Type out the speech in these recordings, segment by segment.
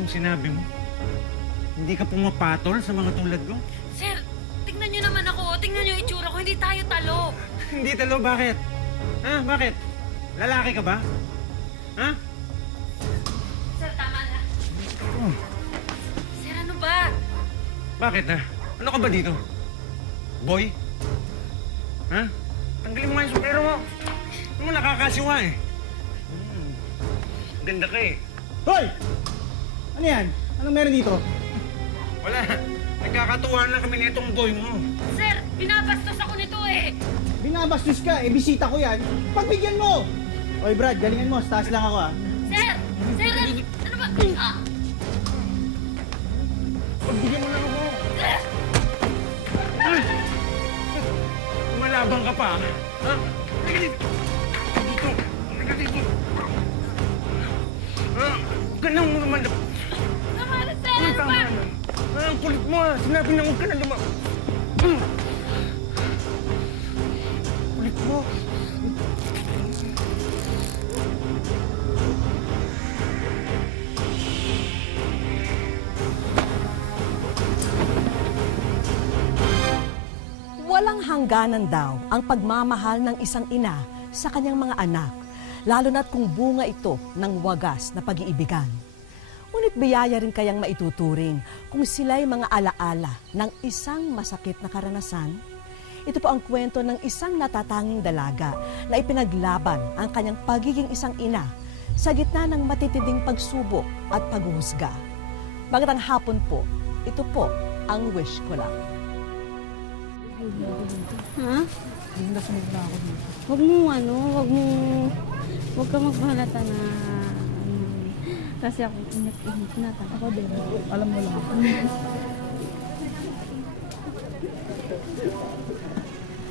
Anong sinabi mo? Hindi ka pumapatol sa mga tulad ko? Sir, tingnan niyo naman ako. Tingnan niyo yung itsura ko. Hindi tayo talo. Hindi talo, bakit? Ha? Bakit? Lalaki ka ba? Ha? Sir, tama na. Oh, Sir, ano ba? bakit ha? Ano ka ba dito? Boy? Ha? Tanggalin mo nga yung sombrero mo. Ano mo nakakasiwa eh. Ganda ka eh. Hoy! Ano yan? Anong meron dito? Wala. Nagkakatuwa na kami nitong boy mo. Sir, binabastos ako nito eh. Binabastos ka, eh bisita ko yan. Pagbigyan mo! Oy Brad, galingan mo, sa taas lang ako ah. Sir! Sir, ano ba? Ah! Pagbigyan mo lang ako. Ay! Malabang ka pa. Ha? Halika dito. Dito. Halika dito. Ha? Ganun mo naman. Tama na, sir! Ang Ano tama ba? na. Ang kulit mo ha. Sinabi na huwag ka na kulit mo. Walang hangganan daw ang pagmamahal ng isang ina sa kanyang mga anak, lalo na't kung bunga ito ng wagas na pag-iibigan. Ngunit biyaya rin kayang maituturing kung sila'y mga alaala ng isang masakit na karanasan? Ito po ang kwento ng isang natatanging dalaga na ipinaglaban ang kanyang pagiging isang ina sa gitna ng matitinding pagsubok at paghuhusga. Magandang hapon po, ito po ang wish ko lang. Ha? Huwag mo huwag ka magpahalata na kasi ako init-init na. Ako din. Alam mo lang.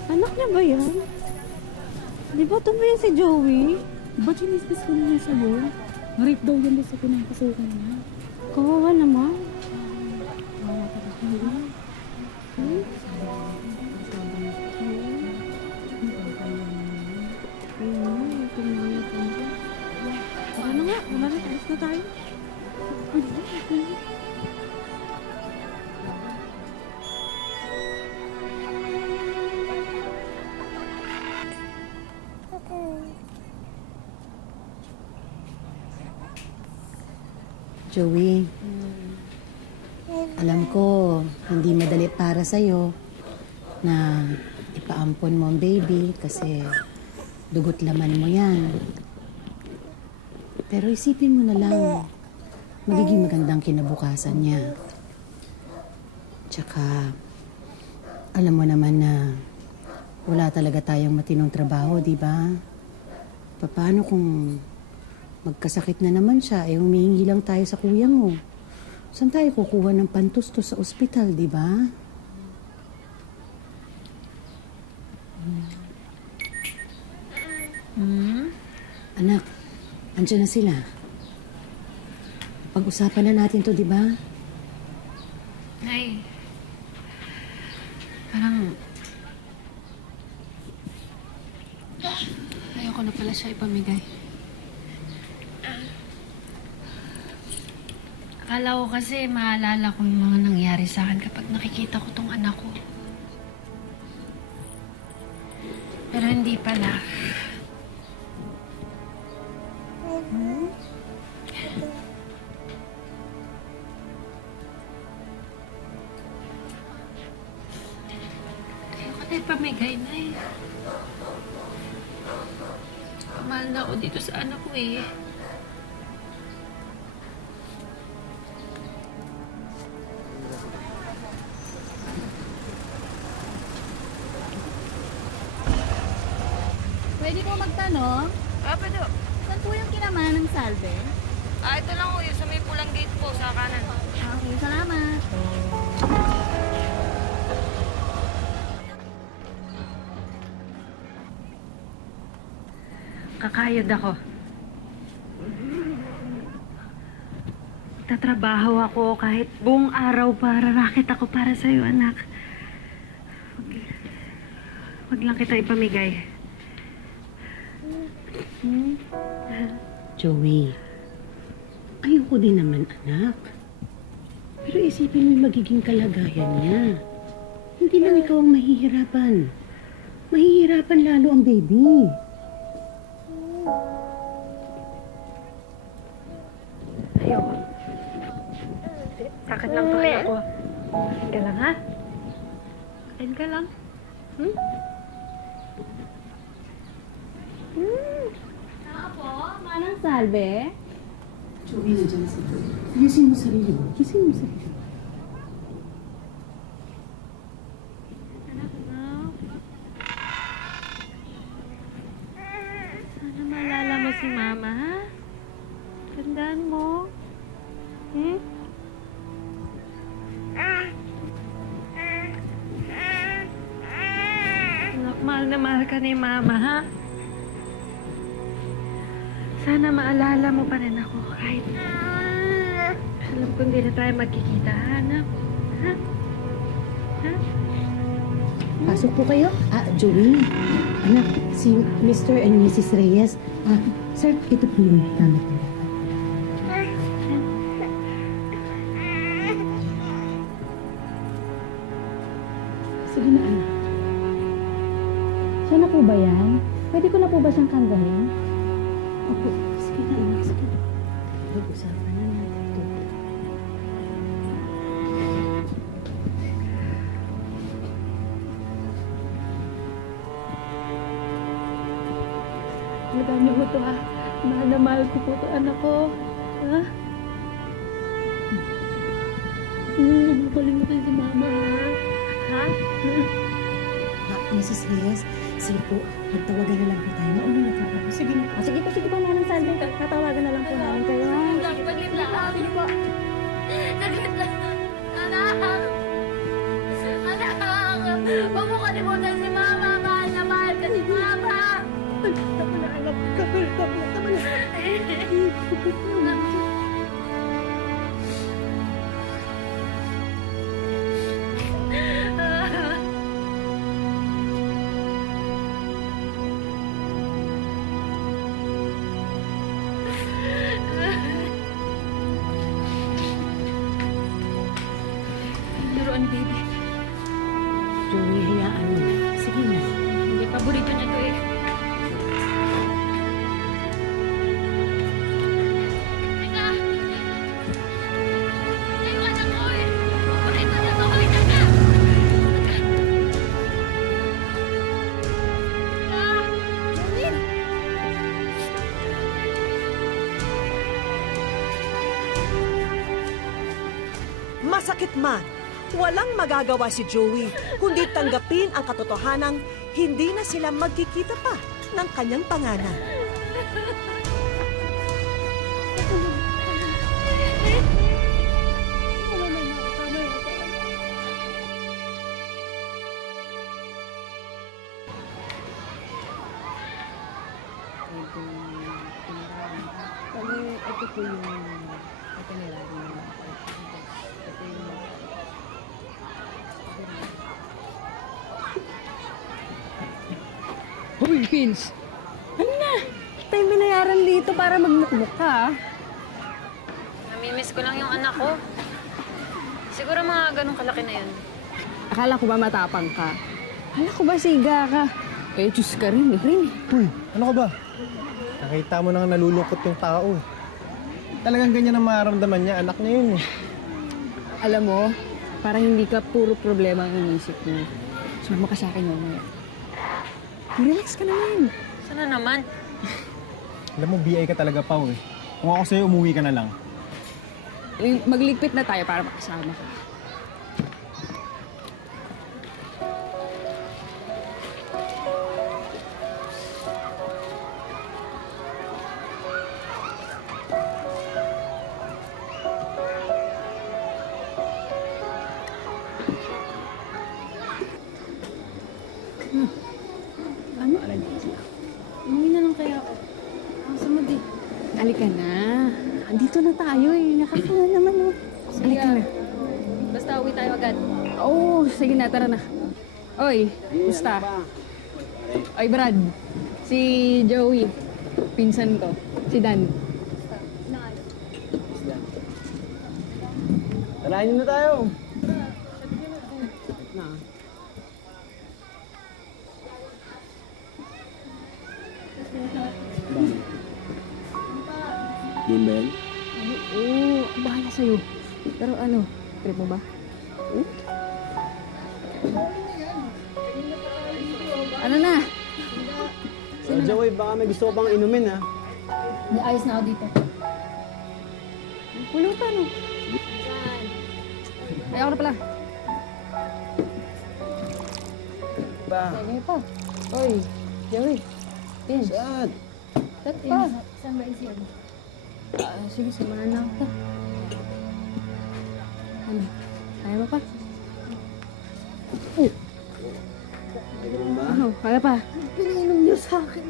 Anak niya ba yan? Di ba ito ba yan si Joey? Ba't sinismis ko na niya sa'yo? Rape daw yan sa pinapasukan niya. Kawawa naman. Ano nga? Wala na, alis na tayo. Joey, alam ko hindi madali para sa'yo na ipaampon mo ang baby kasi dugot laman mo yan. Pero isipin mo na lang, magiging magandang kinabukasan niya. Tsaka, alam mo naman na wala talaga tayong matinong trabaho, di ba? Paano kung magkasakit na naman siya, humihingi lang tayo sa kuya mo. Saan tayo kukuha ng pantustos sa ospital, di ba? Anak, andyan na sila. Pag-usapan na natin to, di ba? Ay, parang ayoko na pala siya ipamigay. Akala ko kasi maalala ko yung mga nangyari sa akin kapag nakikita ko tong anak ko. Pero hindi pala. Ayoko na ipamigay na eh. Mahal na ako dito sa anak ko eh. Pwede po magtanong? Pwede. Saan po yung kinama ng salve? Ito lang ho, sa may pulang gate po, sa kanan. Okay, salamat. Kakayod ako. Tatrabaho ako kahit buong araw para rakit ako para sa'yo, anak. Wag lang kita ipamigay. Joey, Ayoko ko din naman, anak. Pero isipin mo yung magiging kalagayan niya. Hindi lang ikaw ang mahihirapan. Mahihirapan lalo ang baby. Ayoko. Sakit lang to ako. Kain ka lang, ha? Kain ka lang. Manang salve? Joey, nandiyan si Joey. Ayusin mo sarili mo. Ayusin mo sarili mo. Sana maalala mo si Mama, ha? Tandaan mo. Anak, mahal na mahal ka ni Mama, ha? Sana maalala mo pa rin ako kahit... Alam ko hindi na tayo magkikita, ha, anak? Ha? Ha? Pasok po kayo. Joey. Anak, si Mr. and Mrs. Reyes. Sir, ito po yung tama po. Sige na, anak. Siya na po ba yan? Pwede ko na po ba siyang kandahin? Opo, sige na anak, sige na. Pag-usapan na natin ito. Alagaan niyo po ito, ha? Mahal na mahal ko po ito, anak ko. Ha? Huwag mo kalimutan si Mama, ha? Ha? Mrs. Reyes, sige po, magtawagan na lang po tayo. Mauna na po ako. Sige na. Sige po, Manang Salve. Tatawagan na lang po namin kayo, ha? Saglit lang. Sige po. Saglit lang. Anak! Anak! Huwag mo kalimutan si Mama. Mahal na mahal ka si Mama. Tama na, anak. Tama na. Laruan, baby. Joey, hayaan mo na. Sige na. Hindi, paborito niya to eh. Teka! Tayo ka na mo eh! Paborito niya to eh! Teka! Masakit man, walang magagawa si Joey kundi tanggapin ang katotohanang hindi na sila magkikita pa ng kanyang pangalan. Ito po yung itinerary nila. Hoy, Vince! Ano na? Tayo binayaran dito para magmukmuk ka, ah. Namimiss ko lang yung anak ko. Siguro mga ganun kalaki na yun. Akala ko ba matapang ka? Akala ko ba siga ka? Eh, Diyos ka rin, eh. Uy, ano ka ba? Nakita mo nang nalulungkot yung tao eh. Talagang ganyan ang mararamdaman niya, anak niya yun eh. Alam mo, parang hindi ka puro problema ang inisip mo. Sumama ka sa akin mamaya. Relax ka naman. Sana naman. Alam mo, BI ka talaga, Pao eh. Kung ako sa'yo, umuwi ka na lang. Magligpit na tayo para makasama ka. Umuwi na lang kaya ako. Sama di. Halika na. Andito na tayo eh. Nakakala naman oh. Halika na. Basta uwi tayo agad. Oo, sige na. Tara na. Oy, gusta? Oy, Brad. Si Joey. Pinsan ko. Si Dan. Tarahin na tayo. Game ba yan? Oo, bahala sa'yo. Pero ano, trip mo ba? Ano na? Joey, baka may gusto ko pang inumin, ha? May ayos na ako dito. Pulutan oh. Ay, ako na pala. Ba? Sige pa. Oy, Joey. Pins. Saan? Saan pa? Saan ba isyan? Sige, samahan na kita. Ano? Kaya mo pa? Ano? Kaya pa? Pinainom niyo sa akin.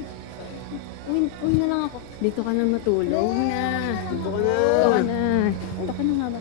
Uwi na lang ako. Dito ka na matulog na. Dito ka na. Dito ka na. Ito ka na nga ba?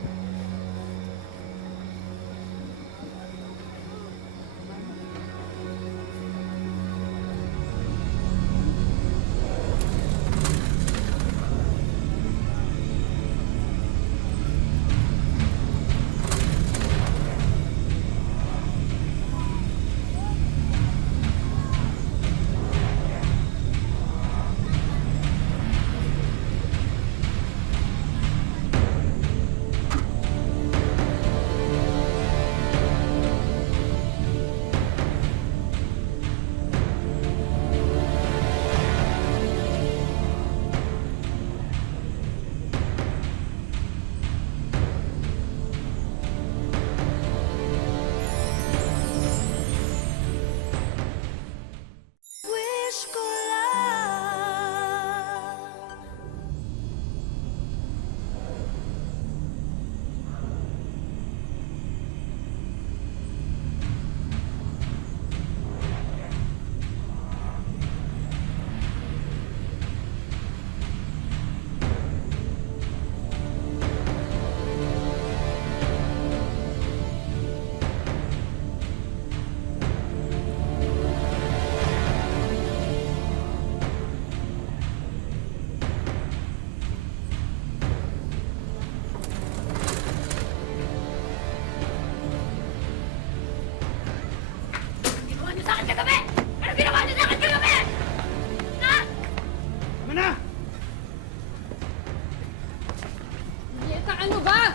Ano ba?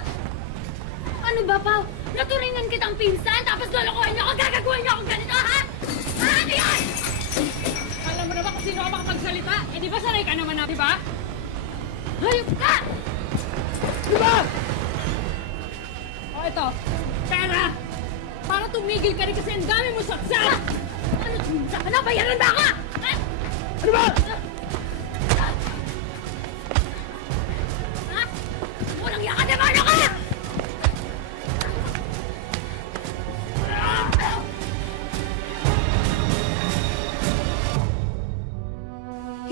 Ano ba, Pao? Naturingan kitang pinsan, tapos lolokohan niyo ako, gagaguhan niyo akong ganito, ha? Ha? Ano yan? Alam mo na ba kung sino ka makapagsalita? Eh, di ba sanay ka naman na, di ba? Hayop ka! Di ba? O, ito. Pera! Para tumigil ka rin kasi ang dami mo saksak! Ano, tumigil ka na? Bayaran ba ka? Ha? Ano ba? Ha? Walang yakan, demonyo ka!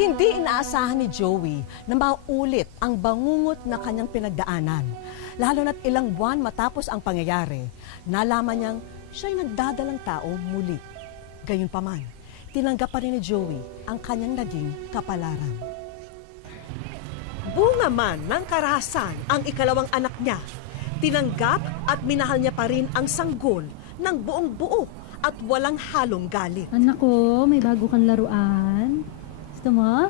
Hindi inaasahan ni Joey na maulit ang bangungot na kanyang pinagdaanan. Lalo na't ilang buwan matapos ang pangyayari, nalaman niyang siya'y nagdadalang tao muli. Gayunpaman, tinanggap pa rin ni Joey ang kanyang naging kapalaran. Bunga man ng karahasan ang ikalawang anak niya, tinanggap at minahal niya pa rin ang sanggol ng buong buo at walang halong galit. Anak ko, may bago kang laruan. Gusto mo?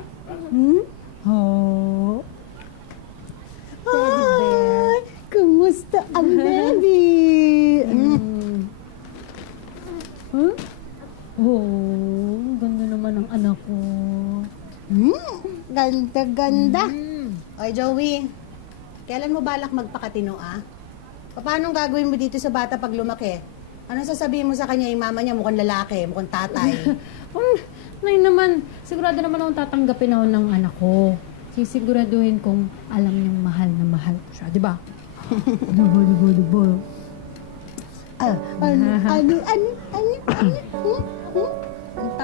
Oh. Ay, kumusta ang baby? Huh? Oh, ganda naman ang anak ko. Ganda-ganda. Oy, Joey, kailan mo balak magpakatino, ah? Paano gagawin mo dito sa bata pag lumaki? Anong sasabihin mo sa kanya, yung mama niya mukhang lalaki, mukhang tatay? Nay naman, sigurado naman akong tatanggapin ako ng anak ko. Sisiguraduhin kong alam niyang mahal na mahal ko siya, di ba? Diba?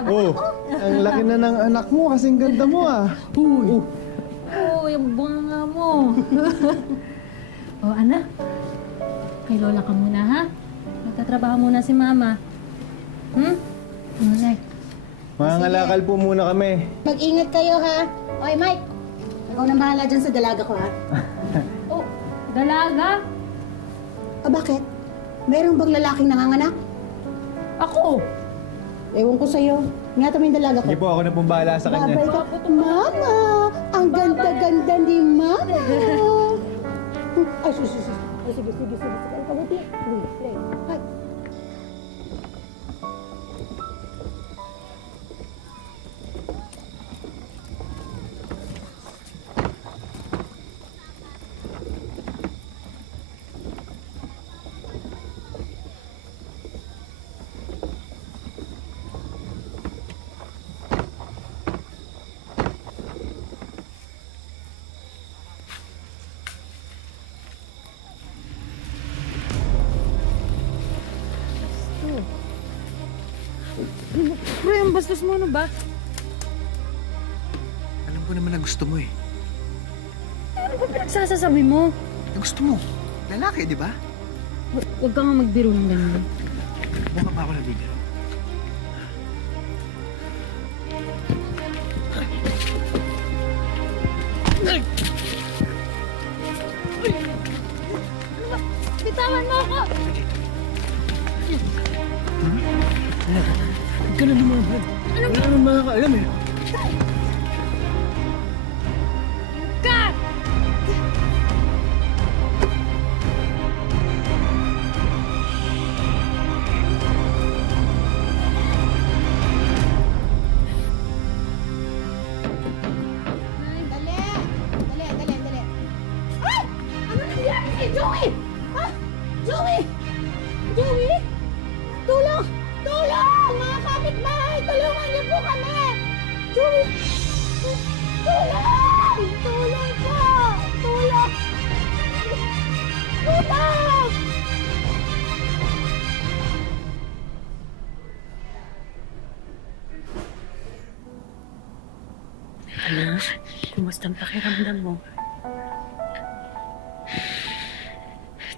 Oh, ang laki na ng anak mo, kasing ganda mo, ah. Oo, yung bunga mo. O, anak, kay Lola ka muna, ha? Magtatrabaho muna si Mama. Nay. Mga ngalakal po muna kami. Mag-ingat kayo, ha? Oy, Mike, ikaw na bahala dyan sa dalaga ko, ha? Oh, dalaga? Bakit? Mayroong bang lalaking nanganganak? Ako! Ewan ko sa'yo. Ingatan mo yung dalaga ko. Sige po, ako na pong bahala sa kanya. Babay ka. Mama! Ang ganda-ganda ni Mama! Ay, sus. Ay, sige. Ay, pabuti. Sige. Ay. Pre, ang bastos mo, ano ba? Alam ko naman na gusto mo eh. Ano ba pinagsasasabi mo? Na gusto mo. Lalaki, di ba? Huwag ka nga magbiro ng ganun. Baka pa ako nabibiro. Bitawan mo ako! Huwag ka na lumaban. Wala naman makakaalam eh. Kat! Dali. Ay! Ano nangyari kay Joey? Ha? Joey! Tulong! Mga kapitbahay! Tulungan niyo po kami! Joey! Tulong! Tulong po! Tulong! Kumusta ang pakiramdam mo?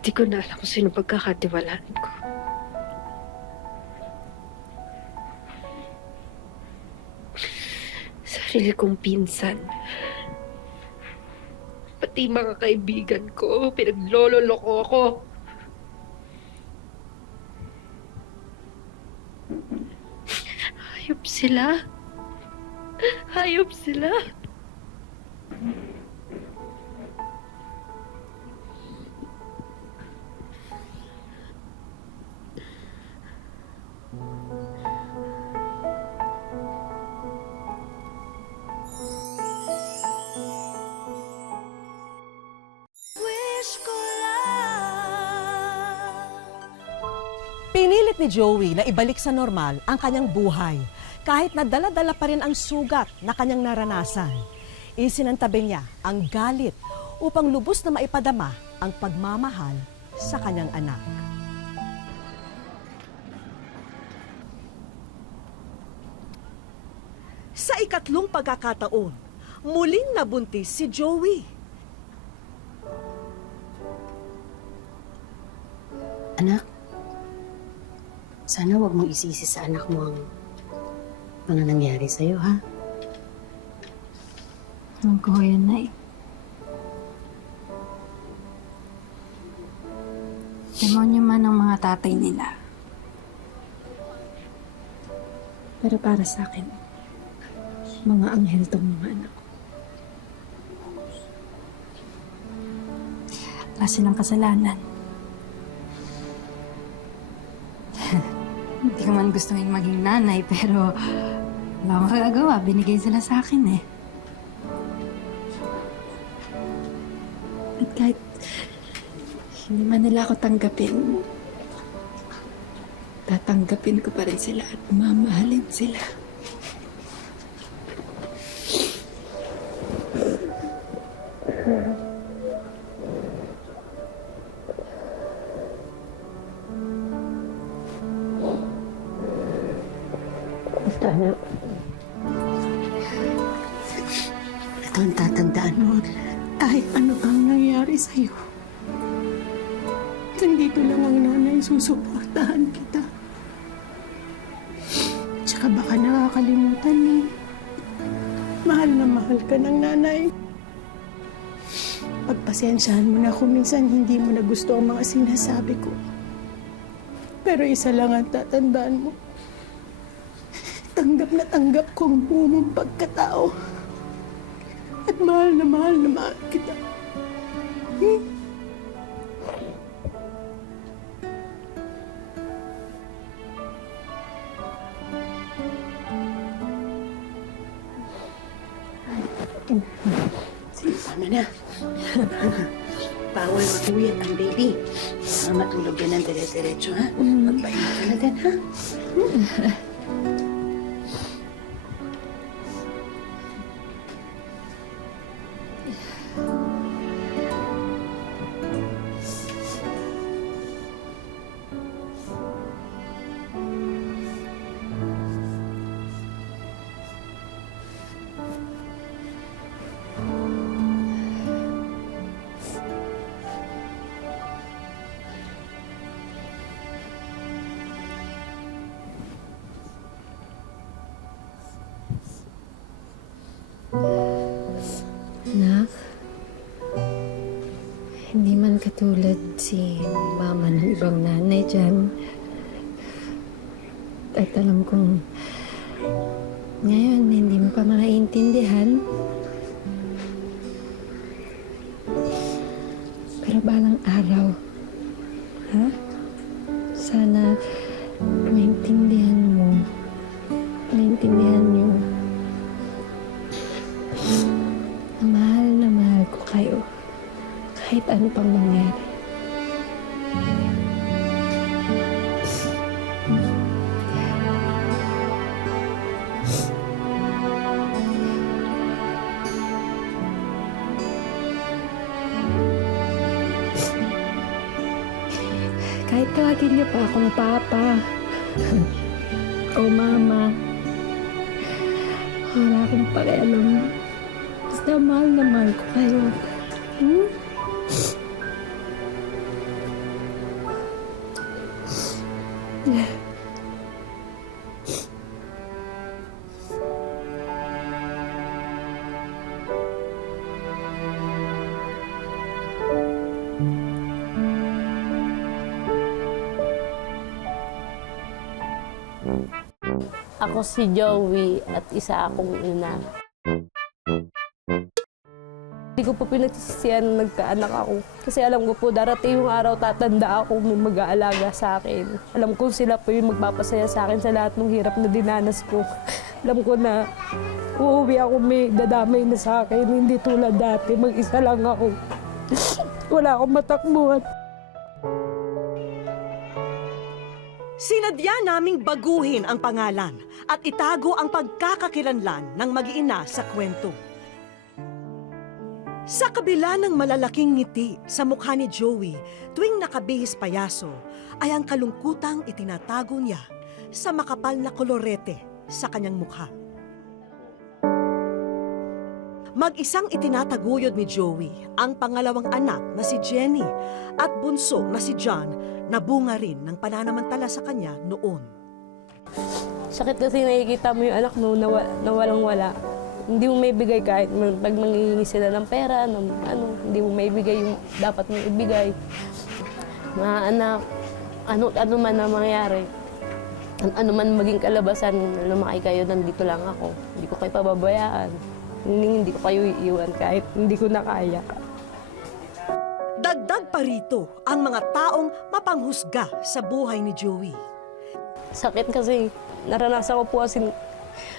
Di ko na alam kung sino pagkakatiwalaan ko. Sarili kong pinsan. Pati mga kaibigan ko, pinaglololoko ako. Hayop sila. Hayop sila. Pinilit ni Joey na ibalik sa normal ang kanyang buhay kahit na dala-dala pa rin ang sugat na kanyang naranasan. Isinantabi niya ang galit upang lubos na maipadama ang pagmamahal sa kanyang anak. Sa ikatlong pagkakataon, muling nabuntis si Joey. Anak, sana wag mong isisi sa anak mo ang mga nangyari sa'yo, ha? Alam ko yan, Nay. Demonyo man ang mga tatay nila. Pero para sa akin, mga anghel tong mga anak ko. Wala silang kasalanan. Hindi ko man gusto maging nanay, pero wala akong magagawa. Binigay sila sa akin eh. At kahit hindi man nila ako tanggapin, tatanggapin ko pa rin sila at mamahalin sila. Basta, anak. Ito ang tatandaan mo. Kahit ano ang nangyari sa'yo. Nandito lang ang nanay, susuportahan kita. Tsaka baka nakakalimutan mo. Mahal na mahal ka ng nanay. Pagpasensyahan mo na kung minsan hindi mo na gusto ang mga sinasabi ko. Pero isa lang ang tatandaan mo. Tanggap na tanggap ko ang buo mong pagkatao. At mahal na mahal kita. Sige, tama na. Bawal matuyat ang baby. Matulog yan ng dire-diretso, ha? Magpahinga ka na din, ha? Anak, hindi man katulad si mama ng ibang nanay dyan. At alam kong ngayon hindi mo pa maintindihan. Pero balang araw, ha? Sana maintindihan mo, maintindihan niyo na mahal ko kayo kahit ano pang mangyari. Kahit tawagin niyo pa akong papa o mama, wala akong pakialam. Basta mahal na mahal ko kayo. Ako si Joey at isa akong ina. Hindi ko po pinagsisisihan na nagkaanak ako. Kasi alam ko po, darating yung araw tatanda ako, may mag-aalaga sa akin. Alam ko sila po yung magpapasaya sa akin sa lahat ng hirap na dinanas ko. Alam ko na uuwi ako, may dadamay na sa akin. Hindi tulad dati, mag-isa lang ako. Wala akong matakbuhan. Sinadya naming baguhin ang pangalan at itago ang pagkakakilanlan ng mag-iina sa kwento. Sa kabila ng malalaking ngiti sa mukha ni Joey tuwing nakabihis payaso, ay ang kalungkutang itinatago niya sa makapal na kolorete sa kanyang mukha. Mag-isang itinataguyod ni Joey ang pangalawang anak na si Jenny at bunso na si John na bunga rin ng pananamantala sa kanya noon. Sakit kasi nakikita mo yung anak mo na walang-wala. Hindi mo may bigay kahit pag mangingi sila ng pera, hindi mo may bigay yung dapat mo ibigay. Mga anak, ano man na mangyari, ano man maging kalabasan, lumaki kayo, nandito lang ako. Hindi ko kayo pababayaan. Hindi ko kayo iiwan kahit hindi ko na kaya. Dagdag pa rito ang mga taong mapanghusga sa buhay ni Joey. Sakit kasi naranasan ko po kasi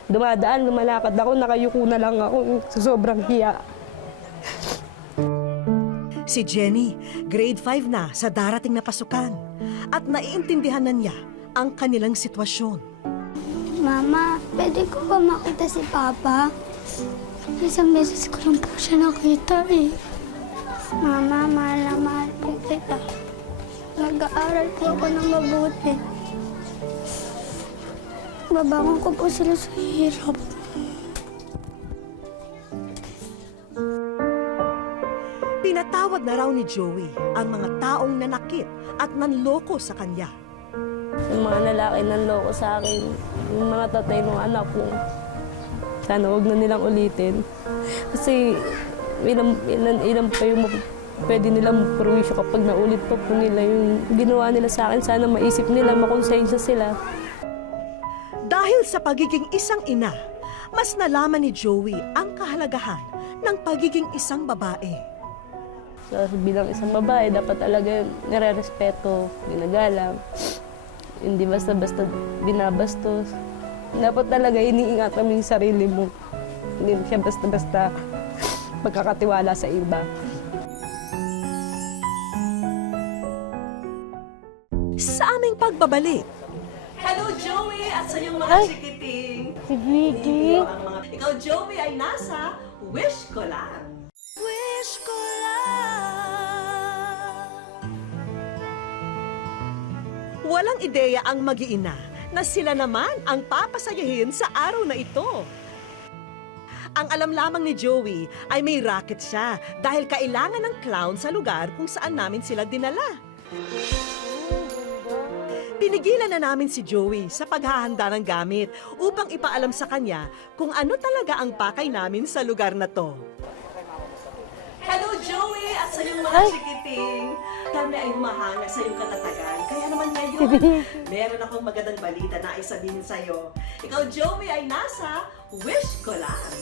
dumadaan, lumalakad ako, nakayuko na lang ako sa sobrang hiya. Si Jenny, grade 5 na sa darating na pasukan at naiintindihan na niya ang kanilang sitwasyon. Mama, pwede ko ba makita si Papa? Isang beses ko lang po siya nakita eh. Mama, mahal na mahal po kita. Mag-aaral po ako ng mabuti. Babangon ko po sila sa hirap. Pinatawad na raw ni Joey ang mga taong nanakit at nanloko sa kanya. Yung mga lalaki nanloko sa akin, yung mga tatay ng anak ko, sana huwag na nilang ulitin. Kasi ilan pa yung pwede nilang perwisyo kapag naulit pa po nila yung ginawa nila sa akin. Sana maisip nila, makonsensya sila. Dahil sa pagiging isang ina, mas nalaman ni Joey ang kahalagahan ng pagiging isang babae. So, bilang isang babae, dapat talaga nire-respeto, ginagalang. Hindi basta-basta binabastos. Dapat talaga iniingatan mo yung sarili mo. Hindi siya basta-basta pagkakatiwala sa iba. Sa aming pagbabalik. Hello, Joey, at sa iyong mga chikiting. Si Vicky. Ikaw, Joey, ay nasa Wish Ko Lang. Wish ko lang. Walang ideya ang mag-iina na sila naman ang papasayahin sa araw na ito. Ang alam lamang ni Joey ay may racket siya dahil kailangan ng clown sa lugar kung saan namin sila dinala. Pinigilan na namin si Joey sa paghahanda ng gamit upang ipaalam sa kanya kung ano talaga ang pakay namin sa lugar na to. Hello, Joey! At sa iyong mga chikiting, kami ay humahanga sa iyong katatagan. Kaya naman ngayon, meron akong magandang balita na isabihin sa iyo. Ikaw, Joey, ay nasa Wish Ko Lang.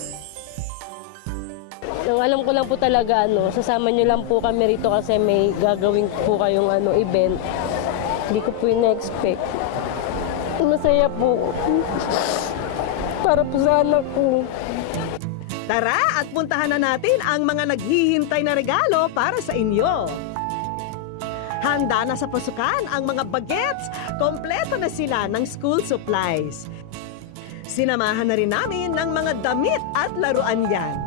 Ang alam ko lang po talaga, sasama niyo lang po kami rito kasi may gagawin po kayong event. Hindi ko po in-expect. Masaya po. Para po sa anak ko. Tara at puntahan na natin ang mga naghihintay na regalo para sa inyo. Handa na sa pasukan ang mga bagets. Kompleto na sila ng school supplies. Sinamahan na rin namin ng mga damit at laruan yan.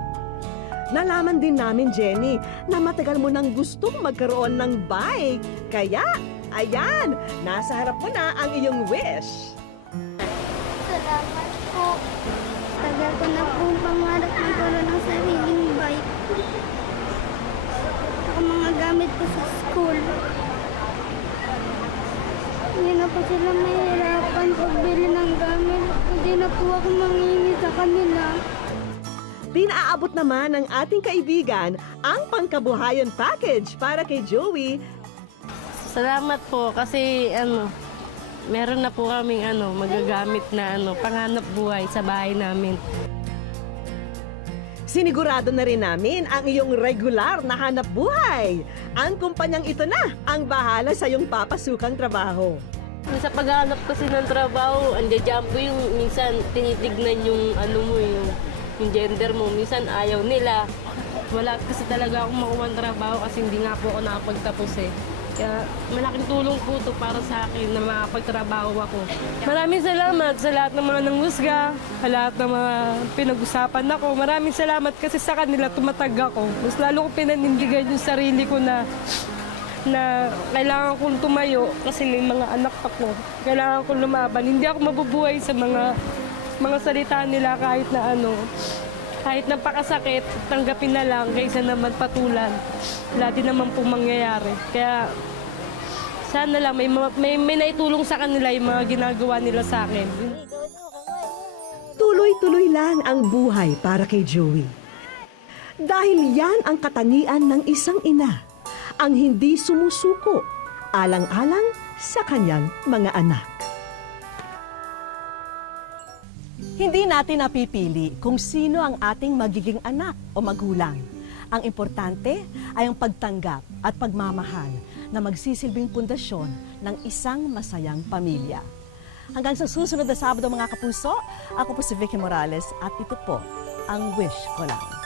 Nalaman din namin, Jenny, na matagal mo nang gustong magkaroon ng bike. Kaya, ayan, nasa harap mo na ang iyong wish. Salamat po. Tagal ko na po pangarap magkaroon ng sariling bike. Saka mga gamit ko sa school. Hindi na po sila mahirapan pagbili ng gamit. Hindi na po ako mangingi sa kanila. Pinaaabot naman ng ating kaibigan ang pangkabuhayan package para kay Joey. Salamat po kasi meron na po kaming magagamit na panghanap buhay sa bahay namin. Sinigurado na rin namin ang iyong regular na hanap buhay. Ang kumpanyang ito na ang bahala sa iyong papasukang trabaho. Sa paghahanap kasi ng trabaho, andiyan po yung minsan tinitignan yung yung gender mo. Minsan ayaw nila. Wala kasi talaga akong makuha ng trabaho kasi hindi nga po ako nakapagtapos eh. Kaya malaking tulong po ito para sa akin na makapagtrabaho ako. Maraming salamat sa lahat ng mga nanghusga, sa lahat ng mga pinag-usapan ako. Maraming salamat kasi sa kanila tumatag ako. Mas lalo ko pinanindigan yung sarili ko na kailangan kong tumayo kasi may mga anak ako. Kailangan kong lumaban. Hindi ako mabubuhay sa mga salita nila kahit na kahit napakasakit, tanggapin na lang kaysa naman patulan. Wala din naman pong mangyayari. Kaya sana lang may naitulong sa kanila yung mga ginagawa nila sa akin. Tuloy-tuloy lang ang buhay para kay Joey. Dahil yan ang katangian ng isang ina, ang hindi sumusuko, alang-alang sa kanyang mga anak. Hindi natin napipili kung sino ang ating magiging anak o magulang. Ang importante ay ang pagtanggap at pagmamahal na magsisilbing pundasyon ng isang masayang pamilya. Hanggang sa susunod na Sabado mga kapuso, ako po si Vicky Morales at ito po ang Wish Ko Lang.